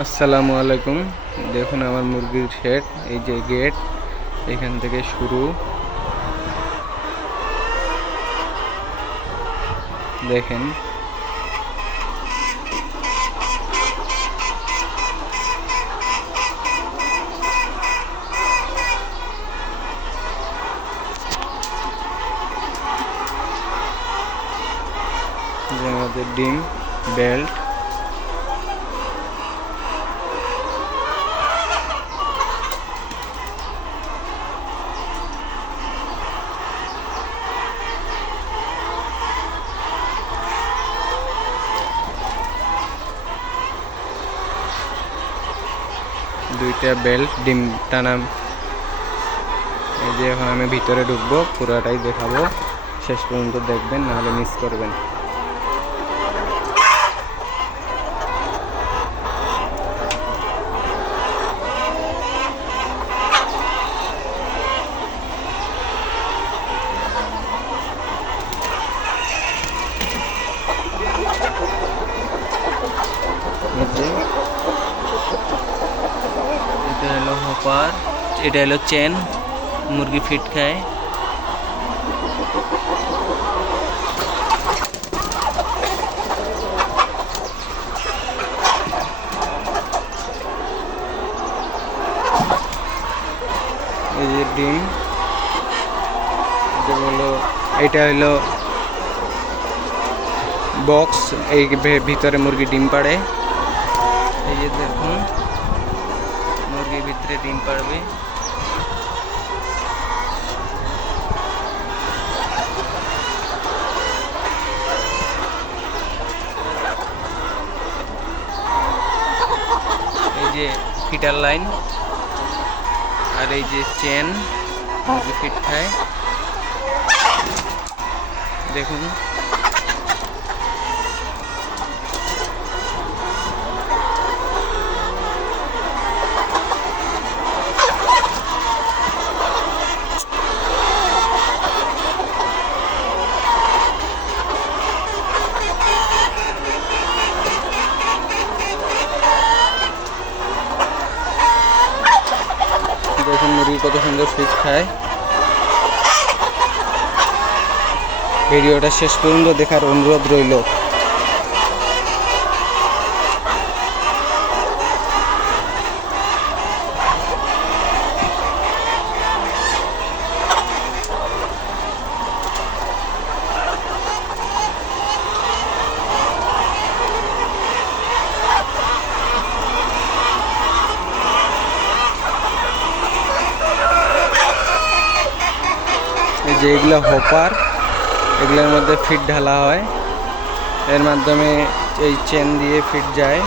আসসালামু আলাইকুম। দেখুন আমার মুরগির শেড, এই যে গেট, এখান থেকে শুরু। দেখেন যে আমাদের ডিম বেল্ট। দুইটা বেল্ট ডিম টানা। এই যে এখন আমি ভিতরে ঢুকবো, পুরাটাই দেখাবো, শেষ পর্যন্ত দেখবেন, নাহলে মিস করবেন। এই যে এটা হলো হপার, এটা হলো চেন, মুরগি ফিট খায়। এই যে ডিম, এটা হলো বক্স, এই ভিতরে মুরগি ডিম পাড়ে। এই যে দেখুন মুরগির ভিতরে ডিম পাড়বে। এই যে ফিটার লাইন, আর এই যে চেন, মুরগি ফিট খায়। দেখুন দেখুন মুরগি কত সুন্দর ফিট খায়। ভিডিওটা শেষ পর্যন্ত দেখার অনুরোধ রইল। এই যে এগুলো হপার, এগুলোর মধ্যে ফিট ঢালা হয়, এর মাধ্যমে এই চেন দিয়ে ফিট যায়,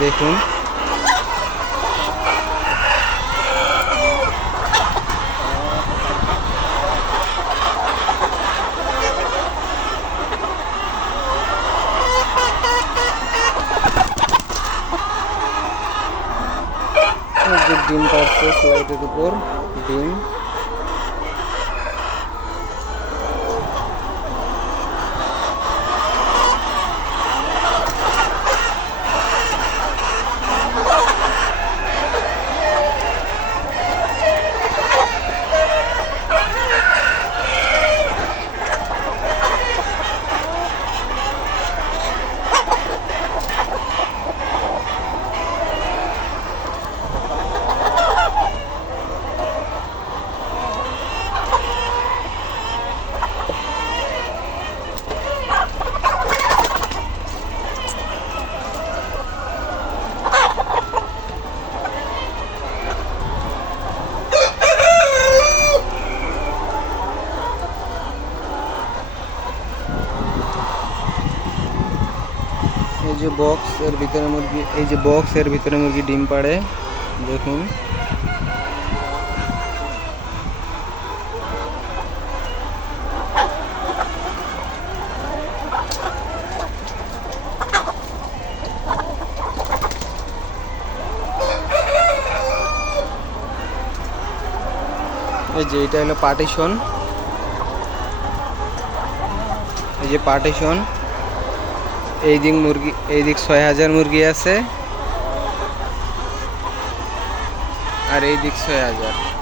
দেখুন যে ডিম পাড়ছে স্লাইডের উপর ডিম। এই যে বক্স এর ভিতরে মুরগি, এই যে বক্স এর ভিতরে মুরগি ডিম পাড়ে, দেখুন। এই যে এটা হলো পার্টিশন, এই যে পার্টিশন, এই দিক মুরগি, এই দিক 6000 মুরগি আছে, আর এই দিক 6000।